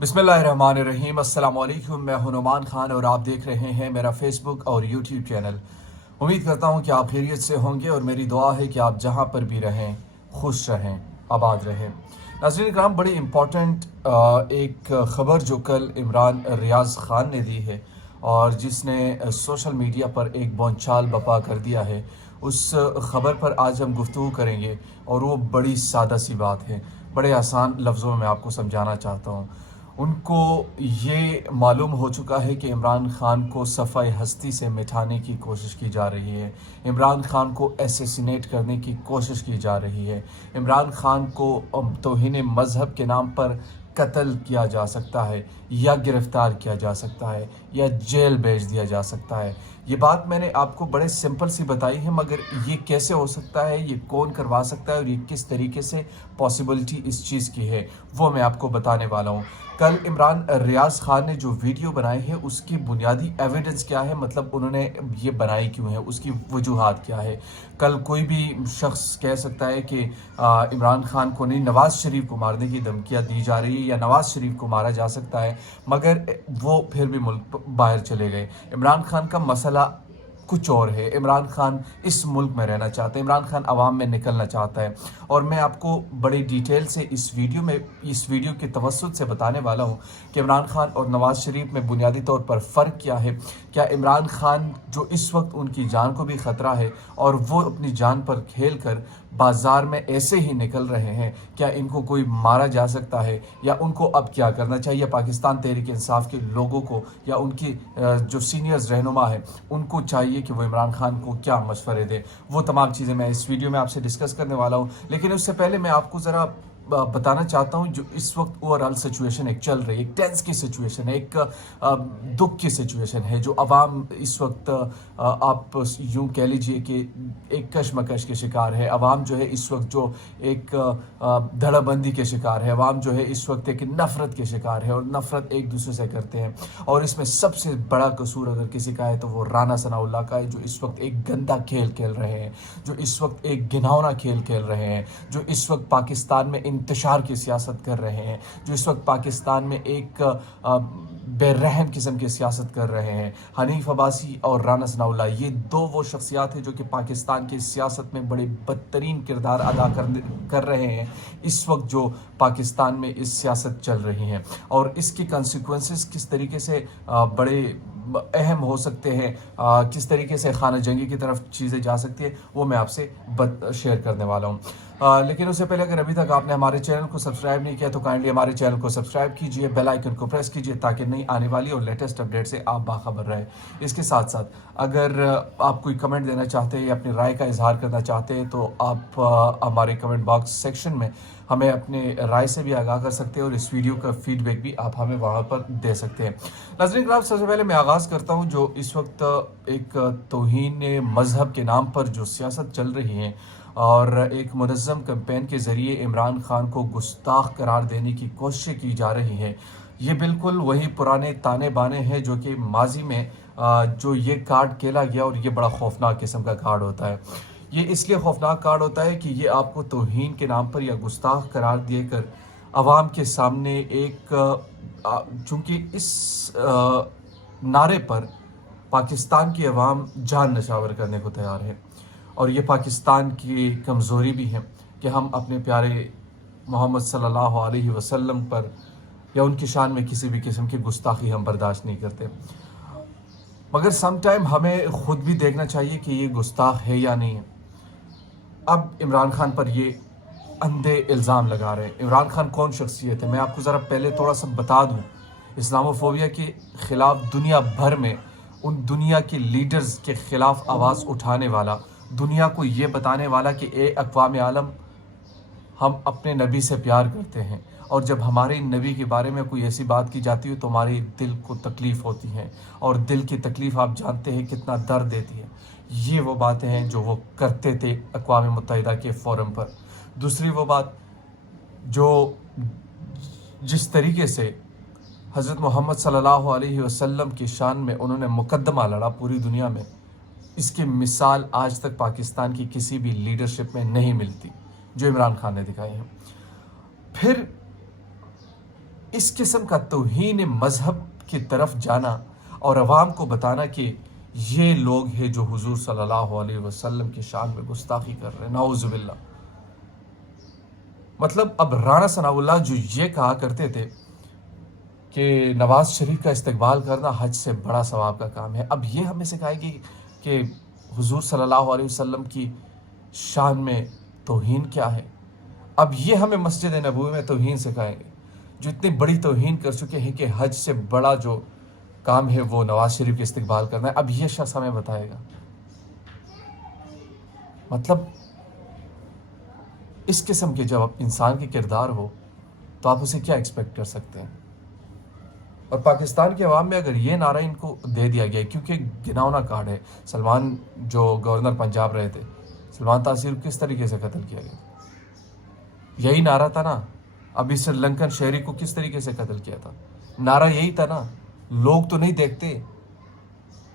बिस्मिल्लाहिर्रहमानिर्रहीम। अस्सलाम वालेकुम। मैं हूं नुमान खान और आप देख रहे हैं मेरा फेसबुक और यूट्यूब चैनल। उम्मीद करता हूं कि आप खैरियत से होंगे और मेरी दुआ है कि आप जहां पर भी रहें खुश रहें, आबाद रहें। नाज़रीन इकराम, बड़ी इम्पॉर्टेंट एक ख़बर जो कल इमरान रियाज़ ख़ान ने दी है और जिसने सोशल मीडिया पर एक बोलचाल बपा कर दिया है, उस ख़बर पर आज हम गुफ्तगू करेंगे। और वो बड़ी सादा सी बात है, बड़े आसान लफ्ज़ों में आपको समझाना चाहता हूँ। उनको ये मालूम हो चुका है कि इमरान खान को सफ़ाई हस्ती से मिटाने की कोशिश की जा रही है, इमरान खान को एसेसिनेट करने की कोशिश की जा रही है, इमरान खान को तौहीन मज़हब के नाम पर कत्ल किया जा सकता है या गिरफ़्तार किया जा सकता है या जेल भेज दिया जा सकता है। ये बात मैंने आपको बड़े सिंपल सी बताई है, मगर ये कैसे हो सकता है, ये कौन करवा सकता है और ये किस तरीके से पॉसिबिलिटी इस चीज़ की है, वो मैं आपको बताने वाला हूँ। कल इमरान रियाज़ ख़ान ने जो वीडियो बनाई है उसकी बुनियादी एविडेंस क्या है, मतलब उन्होंने ये बनाई क्यों है, उसकी वजूहात क्या है। कल कोई भी शख्स कह सकता है कि इमरान खान को नहीं, नवाज़ शरीफ को मारने की धमकियाँ दी जा रही है या नवाज़ शरीफ को मारा जा सकता है, मगर वो फिर भी मुल्क बाहर चले गए। इमरान खान का मसला कुछ और है। इमरान खान इस मुल्क में रहना चाहता है, इमरान खान अवाम में निकलना चाहता है। और मैं आपको बड़ी डिटेल से इस वीडियो के तवस्सुत से बताने वाला हूँ कि इमरान खान और नवाज़ शरीफ में बुनियादी तौर पर फ़र्क क्या है। क्या इमरान खान जो इस वक्त उनकी जान को भी ख़तरा है और वो अपनी जान पर खेल कर बाज़ार में ऐसे ही निकल रहे हैं, क्या इनको कोई मारा जा सकता है या उनको अब क्या करना चाहिए। पाकिस्तान तहरीक इंसाफ के लोगों को या उनकी जो सीनियर्स रहनुमा है उनको चाहिए कि वो इमरान खान को क्या मशवरे दे। वो तमाम चीज़ें मैं इस वीडियो में आपसे डिस्कस करने वाला हूँ। लेकिन उससे पहले मैं आपको ज़रा बताना चाहता हूँ जो इस वक्त ओवरऑल सिचुएशन एक चल रही है, एक टेंस की सिचुएशन है, एक दुख की सिचुएशन है। जो अवाम इस वक्त आप यूँ कह लीजिए कि एक कशमकश के शिकार है। अवाम जो है इस वक्त जो एक धड़ाबंदी के शिकार है। अवाम जो है इस वक्त एक नफ़रत के शिकार है और नफ़रत एक दूसरे से करते हैं। और इसमें सबसे बड़ा कसूर अगर किसी का है तो वो राना सनाउल्लाह का है, जो इस वक्त एक गंदा खेल खेल रहे हैं, जो इस वक्त एक घिनौना खेल खेल रहे हैं, जो इस वक्त पाकिस्तान में इंतशार की सियासत कर रहे हैं, जो इस वक्त पाकिस्तान में एक बेरहम किस्म की सियासत कर रहे हैं। हनीफ अब्बासी और राना सनाउल्लाह ये दो वो शख्सियात हैं जो कि पाकिस्तान की सियासत में बड़े बदतरीन किरदार अदा कर रहे हैं इस वक्त जो पाकिस्तान में इस सियासत चल रही हैं। और इसके कंसिक्वेंसेस किस तरीके से बड़े अहम हो सकते हैं, किस तरीके से खाना जंगी की तरफ चीज़ें जा सकती है, वो मैं आपसे शेयर करने वाला हूँ। लेकिन उससे पहले अगर अभी तक आपने हमारे चैनल को सब्सक्राइब नहीं किया तो काइंडली हमारे चैनल को सब्सक्राइब कीजिए, बेल आइकन को प्रेस कीजिए ताकि नई आने वाली और लेटेस्ट अपडेट से आप बाखबर रहें। इसके साथ साथ अगर आप कोई कमेंट देना चाहते हैं या अपनी राय का इजहार करना चाहते हैं तो आप हमारे कमेंट बॉक्स सेक्शन में हमें अपने राय से भी आगाह कर सकते हैं और इस वीडियो का फीडबैक भी आप हमें वहाँ पर दे सकते हैं। नाज़रीन इकराम, सबसे पहले मैं आगाज़ करता हूँ जो इस वक्त एक तौहीन मज़हब के नाम पर जो सियासत चल रही है और एक मुनज़्ज़म कैंपेन के ज़रिए इमरान खान को गुस्ताख करार देने की कोशिशें की जा रही हैं। ये बिल्कुल वही पुराने ताने बाने हैं जो कि माजी में जो ये कार्ड खेला गया और ये बड़ा खौफनाक किस्म का कार्ड होता है। ये इसलिए खौफनाक कार्ड होता है कि ये आपको तौहीन के नाम पर या गुस्ताख करार देकर आवाम के सामने एक चूँकि इस नारे पर पाकिस्तान की अवाम जान नशावर करने को तैयार है और ये पाकिस्तान की कमज़ोरी भी है कि हम अपने प्यारे मोहम्मद सल्लल्लाहु अलैहि वसल्लम पर या उनकी शान में किसी भी किस्म की गुस्ताखी हम बर्दाश्त नहीं करते। मगर सम टाइम हमें ख़ुद भी देखना चाहिए कि ये गुस्ताख है या नहीं है। अब इमरान खान पर ये अंधे इल्ज़ाम लगा रहे हैं। इमरान खान कौन शख्सियत है, मैं आपको ज़रा पहले थोड़ा सा बता दूँ। इस्लामोफोबिया के ख़िलाफ़ दुनिया भर में उन दुनिया के लीडर्स के ख़िलाफ़ आवाज़ उठाने वाला, दुनिया को ये बताने वाला कि ए अक़वाम आलम, हम अपने नबी से प्यार करते हैं और जब हमारे नबी के बारे में कोई ऐसी बात की जाती है तो हमारे दिल को तकलीफ़ होती है और दिल की तकलीफ़ आप जानते हैं कितना दर्द देती है। ये वो बातें हैं जो वो करते थे अक़वाम मुत्तहिदा के फ़ोरम पर। दूसरी वो बात जो जिस तरीके से हज़रत मोहम्मद सल्लल्लाहु अलैहि वसल्लम की शान में उन्होंने मुकद्दमा लड़ा पूरी दुनिया में, इसकी मिसाल आज तक पाकिस्तान की किसी भी लीडरशिप में नहीं मिलती जो इमरान खान ने दिखाई है। फिर اس قسم کا توہین مذہب کی طرف جانا اور عوام کو بتانا کہ یہ لوگ ہیں جو حضور صلی اللہ علیہ وسلم کی شان میں گستاخی کر رہے ہیں، نعوذ باللہ۔ مطلب اب رانا ثناء اللہ جو یہ کہا کرتے تھے کہ نواز شریف کا استقبال کرنا حج سے بڑا ثواب کا کام ہے، اب یہ ہمیں سکھائے گی کہ حضور صلی اللہ علیہ وسلم کی شان میں توہین کیا ہے۔ اب یہ ہمیں مسجد نبوی میں توہین سکھائیں گے جو اتنی بڑی توہین کر چکے ہیں کہ حج سے بڑا جو کام ہے وہ نواز شریف کے استقبال کرنا ہے، اب یہ شخص ہمیں بتائے گا۔ مطلب اس قسم کے جب انسان کی کردار ہو تو آپ اسے کیا ایکسپیکٹ کر سکتے ہیں؟ اور پاکستان کے عوام میں اگر یہ نعرہ ان کو دے دیا گیا، کیونکہ گناؤنا کارڈ ہے، سلمان جو گورنر پنجاب رہے تھے، سلمان تاثیر کس طریقے سے قتل کیا گیا؟ یہی نعرہ تھا نا۔ ابھی سری لنکن شہری کو کس طریقے سے قتل کیا تھا؟ نعرہ یہی تھا نا۔ لوگ تو نہیں دیکھتے،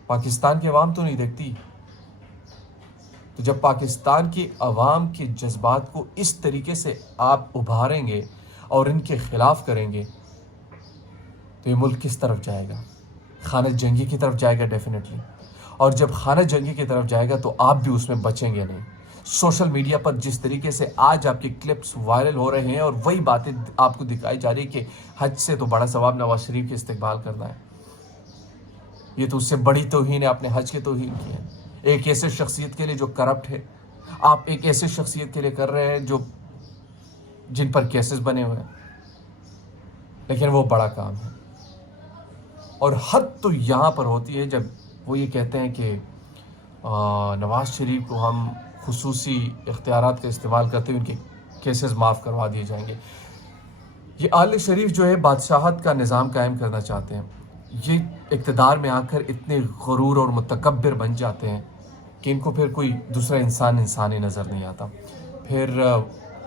پاکستان کی عوام تو نہیں دیکھتی۔ تو جب پاکستان کی عوام کے جذبات کو اس طریقے سے آپ ابھاریں گے اور ان کے خلاف کریں گے تو یہ ملک کس طرف جائے گا؟ خانہ جنگی کی طرف جائے گا ڈیفینیٹلی۔ اور جب خانہ جنگی کی طرف جائے گا تو آپ بھی اس میں بچیں گے نہیں۔ سوشل میڈیا پر جس طریقے سے آج آپ کے کلپس وائرل ہو رہے ہیں اور وہی باتیں آپ کو دکھائی جا رہی ہے کہ حج سے تو بڑا ثواب نواز شریف کے استقبال کرنا ہے، یہ تو اس سے بڑی توہین ہے، آپ نے حج کی توہین کی ہے۔ ایک ایسے شخصیت کے لیے جو کرپٹ ہے، آپ ایک ایسے شخصیت کے لیے کر رہے ہیں جو جن پر کیسز بنے ہوئے ہیں، لیکن وہ بڑا کام ہے۔ اور حد تو یہاں پر ہوتی ہے جب وہ یہ کہتے ہیں کہ نواز شریف کو ہم خصوصی اختیارات کا استعمال کرتے ہوئے ان کے کیسز معاف کروا دیے جائیں گے۔ یہ آل شریف جو ہے بادشاہت کا نظام قائم کرنا چاہتے ہیں، یہ اقتدار میں آ کر اتنے غرور اور متکبر بن جاتے ہیں کہ ان کو پھر کوئی دوسرا انسان ہی نظر نہیں آتا۔ پھر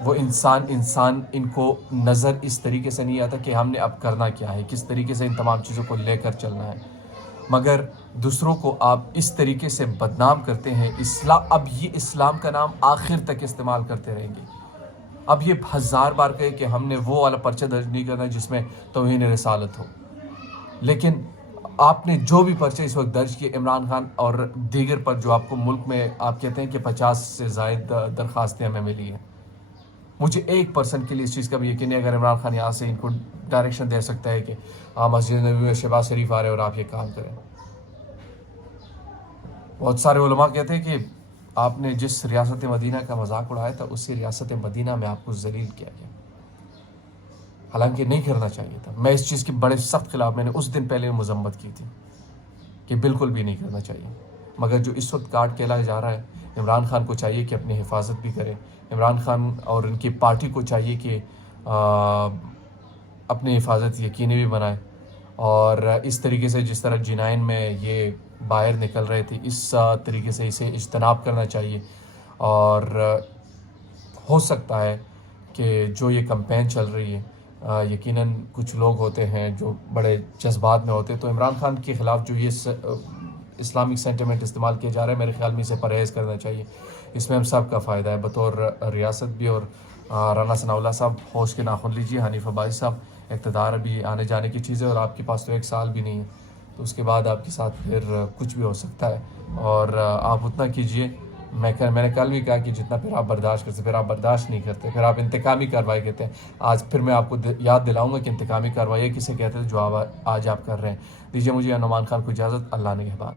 وہ انسان ان کو نظر اس طریقے سے نہیں آتا کہ ہم نے اب کرنا کیا ہے، کس طریقے سے ان تمام چیزوں کو لے کر چلنا ہے، مگر دوسروں کو آپ اس طریقے سے بدنام کرتے ہیں۔ اب یہ اسلام کا نام آخر تک استعمال کرتے رہیں گے۔ اب یہ 1000 بار کہے کہ ہم نے وہ والا پرچہ درج نہیں کرنا جس میں توہین رسالت ہو، لیکن آپ نے جو بھی پرچے اس وقت درج کیے عمران خان اور دیگر پر، جو آپ کو ملک میں آپ کہتے ہیں کہ 50 سے زائد درخواستیں ہمیں ملی ہیں، مجھے 1% کے لیے اس چیز کا بھی یقین ہے اگر عمران خان یہاں سے ان کو ڈائریکشن دے سکتا ہے کہ مسجد نبوی میں شہباز شریف آ رہے اور آپ یہ کام کریں۔ بہت سارے علماء کہتے ہیں کہ آپ نے جس ریاست مدینہ کا مذاق اڑایا تھا اسی ریاست مدینہ میں آپ کو ذلیل کیا گیا، حالانکہ نہیں کرنا چاہیے تھا۔ میں اس چیز کے بڑے سخت خلاف، میں نے اس دن پہلے مذمت کی تھی کہ بالکل بھی نہیں کرنا چاہیے، مگر جو اس وقت کاٹ کھیلا جا رہا ہے، عمران خان کو چاہیے کہ اپنی حفاظت بھی کرے۔ عمران خان اور ان کی پارٹی کو چاہیے کہ اپنی حفاظت یقینی بھی بنائے، اور اس طریقے سے جس طرح جنائن میں یہ باہر نکل رہے تھے اس طریقے سے اسے اجتناب کرنا چاہیے۔ اور ہو سکتا ہے کہ جو یہ کمپین چل رہی ہے، یقیناً کچھ لوگ ہوتے ہیں جو بڑے جذبات میں ہوتے ہیں، تو عمران خان کے خلاف جو یہ اسلامک سینٹیمنٹ استعمال کیا جا رہا ہے، میرے خیال میں اسے پرہیز کرنا چاہیے۔ اس میں ہم سب کا فائدہ ہے، بطور ریاست بھی۔ اور رانا ثناء اللہ صاحب ہوش کے ناخن لیجیے، حنیف عباسی صاحب اقتدار ابھی آنے جانے کی چیز ہے، اور آپ کے پاس تو 1 سال بھی نہیں ہے، تو اس کے بعد آپ کے ساتھ پھر کچھ بھی ہو سکتا ہے، اور آپ اتنا کیجئے۔ میں نے کل بھی کہا کہ جتنا پھر آپ برداشت کرتے، پھر آپ برداشت نہیں کرتے، پھر آپ انتقامی کارروائی کہتے ہیں۔ آج پھر میں آپ کو یاد دلاؤں گا کہ انتقامی کارروائی کسے کہتے ہیں جو آج آپ کر رہے ہیں۔ دیجیے مجھے نعمان خان کو اجازت، اللہ نگہبان۔